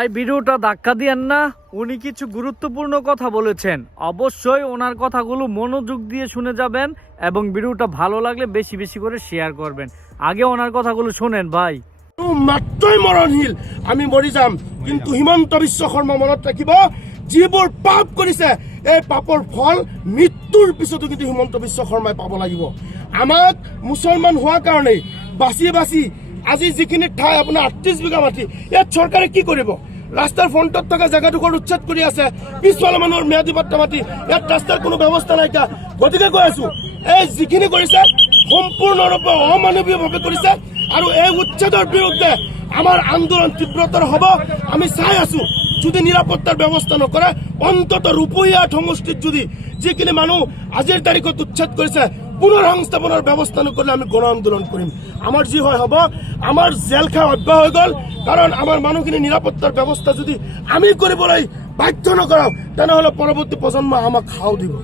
এই ভিডিওটা ধাক্কা দিয়েন না, উনি কিছু গুরুত্বপূর্ণ কথা বলেছেন। অবশ্যই ওনার কথাগুলো মনোযোগ দিয়ে শুনে যাবেন এবং ভিডিওটা ভালো লাগলে বেশি বেশি করে শেয়ার করবেন। আগে ওনার কথাগুলো শুনেন ভাই। মাত্ৰই মৰণশীল, আমি মৰি যাম, কিন্তু হিমন্ত বিশ্ব শৰ্মা মনত ৰাখিব, যিবোৰ পাপ কৰিছে এই পাপৰ ফল মৃত্যুৰ পিছতো কিন্তু হিমন্ত বিশ্ব শৰ্মাই পাব লাগিব। আমাক মুছলমান হোৱাৰ কাৰণেই বাছি বাছি আজি যিখিনি ঠাই আপোনাৰ ৩৮ বিঘা মাটি, ইয়াত চৰকাৰে কি কৰিব? ৰাস্তাৰ ফ্ৰণ্টত থকা জেগাডোখৰ উচ্ছেদ কৰি আছে, পিছফালে মানুহৰ ম্যাদী পাট্টা মাটি, ইয়াত ৰাস্তাৰ কোনো ব্যৱস্থা নাইকিয়া। গতিকে কৈ আছো, এই যিখিনি কৰিছে সম্পূৰ্ণৰূপে অমানৱীয়ভাৱে কৰিছে আৰু এই উচ্ছেদৰ বিৰুদ্ধে আমাৰ আন্দোলন তীব্ৰতৰ হ'ব। আমি চাই আছো, যদি নিৰাপত্তাৰ ব্যৱস্থা নকৰে, অন্তত ৰূপহীয়া সমষ্টিত যদি যিখিনি মানুহ আজিৰ তাৰিখত উচ্ছেদ কৰিছে পুনৰ সংস্থাপনৰ ব্যৱস্থা নকৰিলে আমি গণ আন্দোলন কৰিম। আমাৰ যি হয় হ'ব, আমাৰ জেল খাই অভ্যাস হৈ গ'ল, কাৰণ আমাৰ মানুহখিনি নিৰাপত্তাৰ ব্যৱস্থা যদি আমি কৰিবলৈ বাধ্য নকৰাওঁ, তেনেহ'লে পৰৱৰ্তী প্ৰজন্মই আমাক খাও দিব।